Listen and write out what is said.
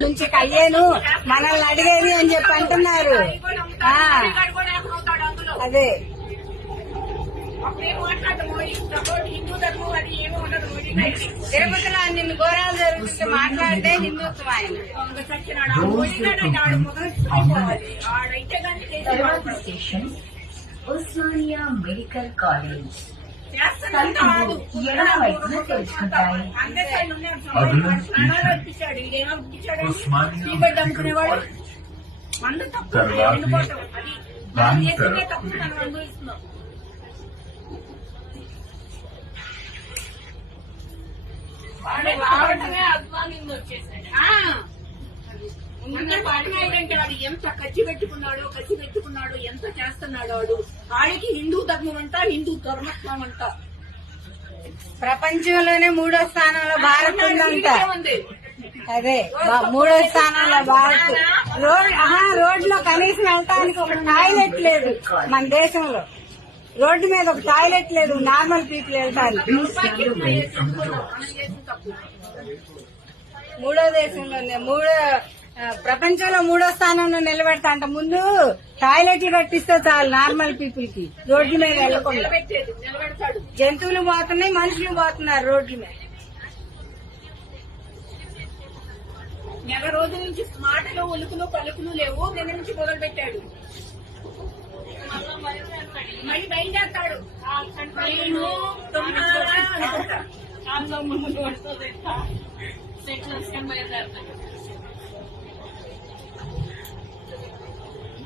నుంచి కయ్యేను మనల్ని అడిగేది అని చెప్పి అంటున్నారు. అదే తిరుపతిలో నిన్ను ఘోరాలు జరుగుతుంటే మాట్లాడితే హిందుత్వం ఆయన. ఉస్మానియా మెడికల్ కాలేజ్ అనుకునేవాడు మందు తప్పు తప్పు మనం అనుభవిస్తున్నాం. వాడటమే అభిమానింది వచ్చేసాడు. వాడు ఎంత ఖర్చు పెట్టుకున్నాడు ఎంత చేస్తున్నాడు. వాడు ఆడికి హిందూ ధర్మం అంట, హిందూ ధర్మత్వం అంట. ప్రపంచంలోనే 3వ స్థానంలో భారత్ ఉందంట. అదే 3వ స్థానంలో భారత్. రోడ్లో కనీసం వెళ్ళటానికి ఒక టాయిలెట్ లేదు మన దేశంలో. రోడ్డు మీద ఒక టాయిలెట్ లేదు నార్మల్ పీపుల్ వెళ్ళటానికి. 3వ దేశంలోనే ప్రపంచంలో 3వ స్థానంలో నిలబెడతా అంట. ముందు టాయిలెట్లు కట్టిస్తే చాలు నార్మల్ పీపుల్ కి, రోడ్ల మీద వెళ్ళకుండా. జంతువులు పోతున్నాయి, మనుషులు పోతున్నారు రోడ్ల మీద. నెల రోజుల నుంచి మాటలు ఒలుకులు పలుకులు లేవు. నిన్న నుంచి మొదలు పెట్టాడు. మళ్ళీ బయలుదేరతాడు. నేను 9 అనుకుంటా.